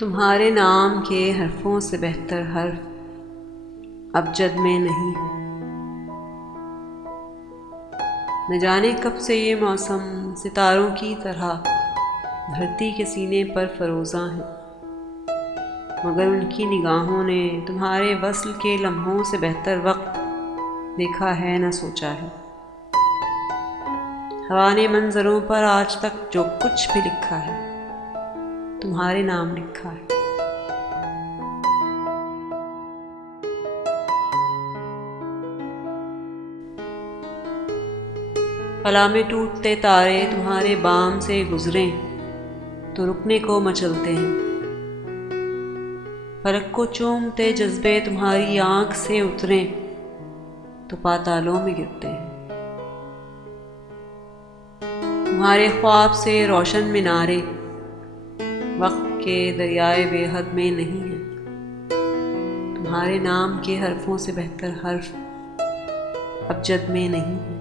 तुम्हारे नाम के हर्फों से बेहतर हर्फ अबजद में नहीं है। न जाने कब से ये मौसम सितारों की तरह धरती के सीने पर फरोज़ा है, मगर उनकी निगाहों ने तुम्हारे वस्ल के लम्हों से बेहतर वक्त देखा है न सोचा है। हवा ने मंजरों पर आज तक जो कुछ भी लिखा है तुम्हारे नाम लिखा है। फला में टूटते तारे तुम्हारे बाम से गुजरें तो रुकने को मचलते हैं। फलक को चूमते जज्बे तुम्हारी आंख से उतरें तो पातालों में गिरते हैं। तुम्हारे ख्वाब से रोशन मीनारे वक्त के दरियाए बेहद में नहीं है। तुम्हारे नाम के हर्फों से बेहतर हर्फ अबजद में नहीं है।